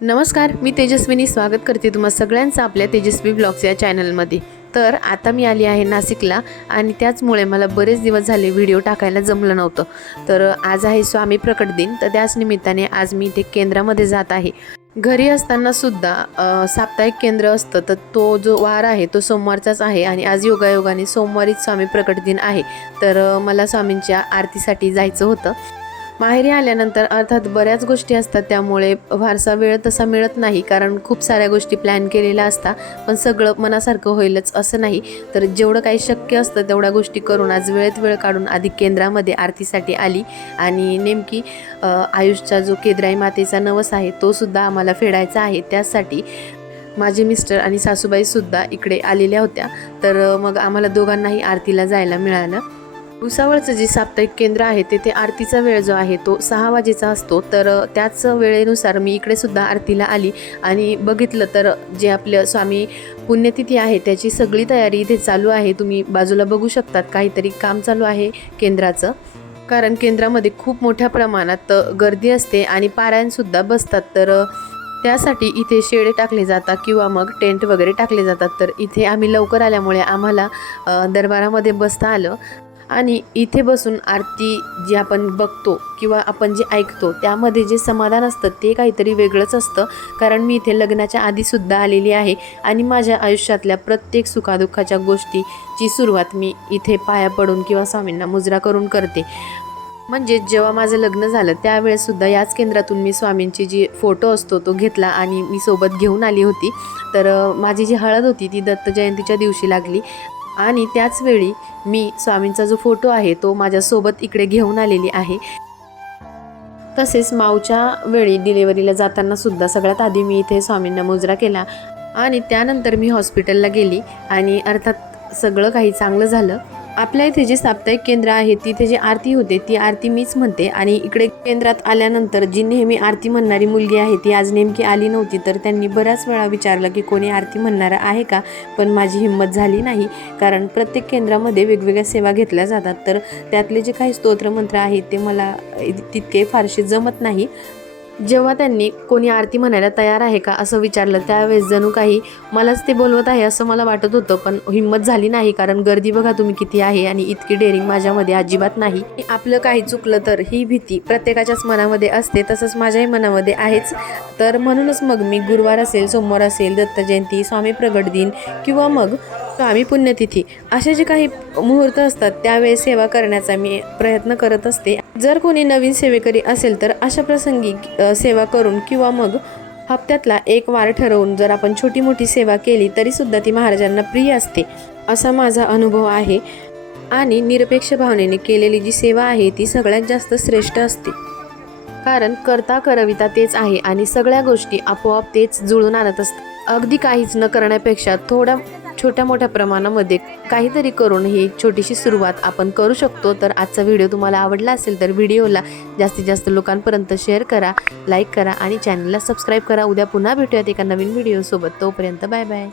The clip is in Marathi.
नमस्कार मी तेजस्विनी स्वागत करते तुम्हा सगळ्यांचं आपल्या तेजस्वी ब्लॉग्स या चॅनलमध्ये. तर आता मी आली आहे नाशिकला आणि त्याचमुळे मला बरेच दिवस झाले व्हिडिओ टाकायला जमलं नव्हतं. तर आज आहे स्वामी प्रकट दिन तर त्याच निमित्ताने आज मी इथे केंद्रामध्ये जात आहे. घरी असताना सुद्धा साप्ताहिक केंद्र असतं तर तो जो वार आहे तो सोमवारचाच आहे आणि आज योगायोगाने सोमवारीच स्वामी प्रकट दिन आहे. तर मला स्वामींच्या आरतीसाठी जायचं होतं. माहेरी आल्यानंतर अर्थात बऱ्याच गोष्टी असतात त्यामुळे फारसा वेळ तसा मिळत नाही. कारण खूप साऱ्या गोष्टी प्लॅन केलेल्या असतात पण सगळं मनासारखं होईलच असं नाही. तर जेवढं काही शक्य असतं तेवढ्या गोष्टी करून आज वेळेत वेळ काढून आधी केंद्रामध्ये आरतीसाठी आली. आणि नेमकी आयुषचा जो केद्राई मातेचा नवस आहे तो सुद्धा आम्हाला फेडायचा आहे. त्यासाठी माझे मिस्टर आणि सासूबाईसुद्धा इकडे आलेल्या होत्या. तर मग आम्हाला दोघांनाही आरतीला जायला मिळालं. भुसावळचं जे साप्ताहिक केंद्र आहे तेथे आरतीचा वेळ जो आहे तो सहा वाजेचा असतो. तर त्याच वेळेनुसार मी इकडे सुद्धा आरतीला आली आणि बघितलं तर जे आपलं स्वामी पुण्यतिथी आहे त्याची सगळी तयारी इथे चालू आहे. तुम्ही बाजूला बघू शकतात काहीतरी काम चालू आहे केंद्राचं. कारण केंद्रामध्ये खूप मोठ्या प्रमाणात गर्दी असते आणि पारायणसुद्धा बसतात. तर त्यासाठी इथे शेडे टाकले जातात किंवा मग टेंट वगैरे टाकले जातात. तर इथे आम्ही लवकर आल्यामुळे आम्हाला दरबारामध्ये बसता आलं. आणि इथे बसून आरती जी आपण बघतो किंवा आपण जे ऐकतो त्यामध्ये जे समाधान असतं ते काहीतरी वेगळंच असतं. कारण मी इथे लग्नाच्या आधीसुद्धा आलेली आहे आणि माझ्या आयुष्यातल्या प्रत्येक सुखादुःखाच्या गोष्टीची सुरुवात मी इथे पाया पडून किंवा स्वामींना मुजरा करून करते. म्हणजे जेव्हा माझं लग्न झालं त्यावेळेससुद्धा याच केंद्रातून मी स्वामींची जी फोटो असतो तो घेतला आणि मी सोबत घेऊन आली होती. तर माझी जी हळद होती ती दत्त जयंतीच्या दिवशी लागली. आणि त्याचवेळी मी स्वामींचा जो फोटो आहे तो माझ्यासोबत इकडे घेऊन आलेली आहे. तसेच माऊच्या वेळी डिलेवरीला जाताना सुद्धा सगळ्यात आधी मी इथे स्वामींना मुजरा केला आणि त्यानंतर मी हॉस्पिटलला गेली आणि अर्थात सगळं काही चांगलं झालं. आपल्या इथे जे साप्ताहिक केंद्र आहे तिथे जी आरती होते ती आरती मीच म्हणते. आणि इकडे केंद्रात आल्यानंतर जी नेहमी आरती म्हणणारी मुलगी आहे ती आज नेमकी आली नव्हती. तर त्यांनी बऱ्याच वेळा विचारलं की कोणी आरती म्हणणारा आहे का? पण माझी हिंमत झाली नाही कारण प्रत्येक केंद्रामध्ये वेगवेगळ्या सेवा घेतल्या जातात. तर त्यातले जे काही स्तोत्रमंत्र आहेत ते मला तितके फारसे जमत नाही. जेव्हा त्यांनी कोणी आरती म्हणायला तयार आहे का असं विचारलं त्यावेळेस जणू काही मलाच ते बोलवत आहे असं मला वाटत होतं पण हिंमत झाली नाही कारण गर्दी बघा तुम्ही किती आहे आणि इतकी डेअरिंग माझ्यामध्ये अजिबात नाही. आपलं काही चुकलं तर ही भीती प्रत्येकाच्याच मनामध्ये असते तसंच माझ्याही मनामध्ये आहेच. तर म्हणूनच मग मी गुरुवार असेल सोमवार असेल दत्त जयंती स्वामी प्रगट दिन किंवा मग स्वामी पुण्यतिथी असे जे काही मुहूर्त असतात त्यावेळेस सेवा करण्याचा मी प्रयत्न करत असते. जर कोणी नवीन सेवेकरी असेल तर अशा प्रसंगी सेवा करून किंवा मग हप्त्यातला एक वार ठरवून जर आपण छोटी मोठी सेवा केली तरीसुद्धा ती महाराजांना प्रिय असते असा माझा अनुभव आहे. आणि निरपेक्ष भावनेने केलेली जी सेवा आहे ती सगळ्यात जास्त श्रेष्ठ असते. कारण करता करविता तेच आहे आणि सगळ्या गोष्टी आपोआप तेच जुळून आणत असतात. अगदी काहीच न करण्यापेक्षा थोड्या छोट्या मोठ्या प्रमाणामध्ये काहीतरी करून ही एक छोटीशी सुरुवात आपण करू शकतो. तर आजचा व्हिडिओ तुम्हाला आवडला असेल तर व्हिडिओला जास्तीत जास्त लोकांपर्यंत शेअर करा लाईक करा आणि चॅनलला सबस्क्राईब करा. उद्या पुन्हा भेटूयात एका नवीन व्हिडिओसोबत तोपर्यंत बाय बाय